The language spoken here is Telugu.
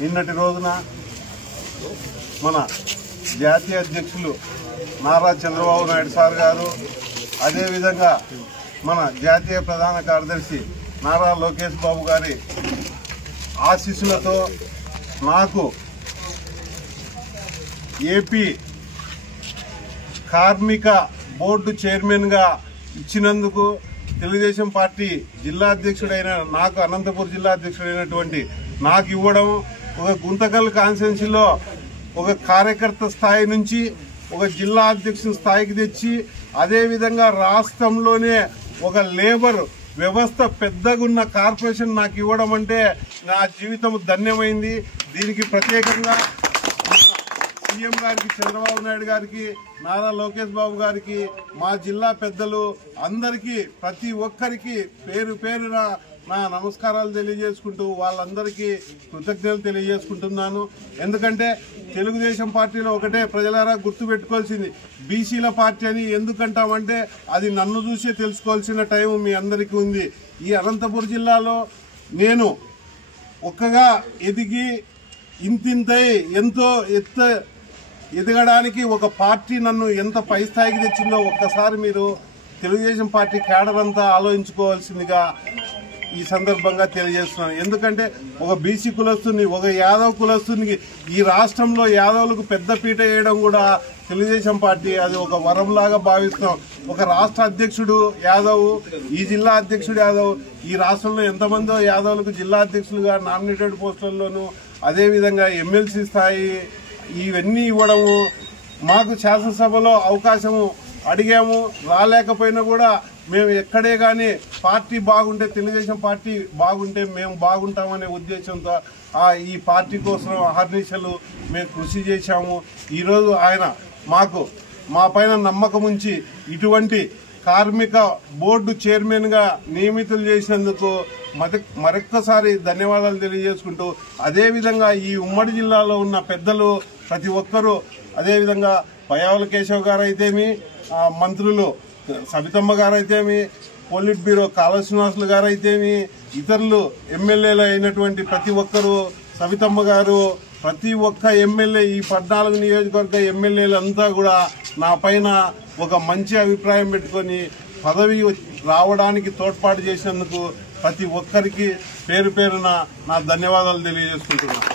నిన్నటి రోజున మన జాతీయ అధ్యక్షులు నారా చంద్రబాబు నాయుడు సార్ గారు, అదేవిధంగా మన జాతీయ ప్రధాన కార్యదర్శి నారా లోకేష్ బాబు గారి ఆశీస్సులతో నాకు ఏపీ కార్మిక బోర్డు చైర్మన్గా ఇచ్చినందుకు తెలుగుదేశం పార్టీ జిల్లా అధ్యక్షుడైన నాకు, అనంతపురం జిల్లా అధ్యక్షుడైనటువంటి నాకు ఇవ్వడం, ఒక గుంతకల్ కాన్స్టిట్యున్సీలో ఒక కార్యకర్త స్థాయి నుంచి ఒక జిల్లా అధ్యక్షుని స్థాయికి తెచ్చి, అదేవిధంగా రాష్ట్రంలోనే ఒక లేబర్ వ్యవస్థ పెద్దగున్న కార్పొరేషన్ నాకు ఇవ్వడం అంటే నా జీవితం ధన్యమైంది. దీనికి ప్రత్యేకంగా సీఎం గారికి, చంద్రబాబు నాయుడు గారికి, నారా లోకేష్ బాబు గారికి, మా జిల్లా పెద్దలు అందరికీ, ప్రతి ఒక్కరికి పేరు పేరున నా నమస్కారాలు తెలియజేసుకుంటూ వాళ్ళందరికీ కృతజ్ఞతలు తెలియజేసుకుంటున్నాను. ఎందుకంటే తెలుగుదేశం పార్టీలో ఒకటే ప్రజలారా గుర్తుపెట్టుకోవాల్సింది, బీసీల పార్టీ అని ఎందుకంటామంటే అది నన్ను చూసే తెలుసుకోవాల్సిన టైం మీ అందరికీ ఉంది. ఈ అనంతపురం జిల్లాలో నేను ఒక్కగా ఎదిగి ఇంతింతై ఎంతో ఎదగడానికి ఒక పార్టీ నన్ను ఎంత పై స్థాయికి తెచ్చిందో ఒక్కసారి మీరు తెలుగుదేశం పార్టీ క్యాడర్ అంతా ఆలోచించుకోవాల్సిందిగా ఈ సందర్భంగా తెలియజేస్తున్నాను. ఎందుకంటే ఒక బీసీ కులస్తుని, ఒక యాదవ్ కులస్తునికి ఈ రాష్ట్రంలో యాదవులకు పెద్ద పీట వేయడం కూడా తెలుగుదేశం పార్టీ అది ఒక వరంలాగా భావిస్తున్నాం. ఒక రాష్ట్ర అధ్యక్షుడు యాదవ్, ఈ జిల్లా అధ్యక్షుడు యాదవ్, ఈ రాష్ట్రంలో ఎంతమందో యాదవులకు జిల్లా అధ్యక్షులుగా నామినేటెడ్ పోస్టుల్లోనూ, అదేవిధంగా ఎమ్మెల్సీ స్థాయి ఇవన్నీ ఇవ్వడము, మాకు శాసనసభలో అవకాశము అడిగాము, రాలేకపోయినా కూడా మేము ఎక్కడే కానీ పార్టీ బాగుంటే, తెలుగుదేశం పార్టీ బాగుంటే మేము బాగుంటామనే ఉద్దేశంతో ఈ పార్టీ కోసం అహర్నిశలు మేము కృషి చేశాము. ఈరోజు ఆయన మా పైన నమ్మకం ఉంచి ఇటువంటి కార్మిక బోర్డు చైర్మన్గా నియమితులు చేసినందుకు మరొక్కసారి ధన్యవాదాలు తెలియజేసుకుంటూ, అదేవిధంగా ఈ ఉమ్మడి జిల్లాలో ఉన్న పెద్దలు ప్రతి ఒక్కరూ, అదేవిధంగా పయ్యావుల కేశవ్ గారు అయితేమి, మంత్రులు సబితమ్మ గారు అయితేమి, పోలిట్ బ్యూరో కాళ శ్రీనివాసులు గారు అయితేమి, ఇతరులు ఎమ్మెల్యేలు అయినటువంటి ప్రతి ఒక్కరూ, సబితమ్మ గారు, ప్రతి ఒక్క ఎమ్మెల్యే, ఈ 14 నియోజకవర్గ ఎమ్మెల్యేలు అంతా కూడా నా పైన ఒక మంచి అభిప్రాయం పెట్టుకొని పదవి రావడానికి తోడ్పాటు చేసినందుకు ప్రతి ఒక్కరికి పేరు పేరున నా ధన్యవాదాలు తెలియజేసుకుంటున్నాను.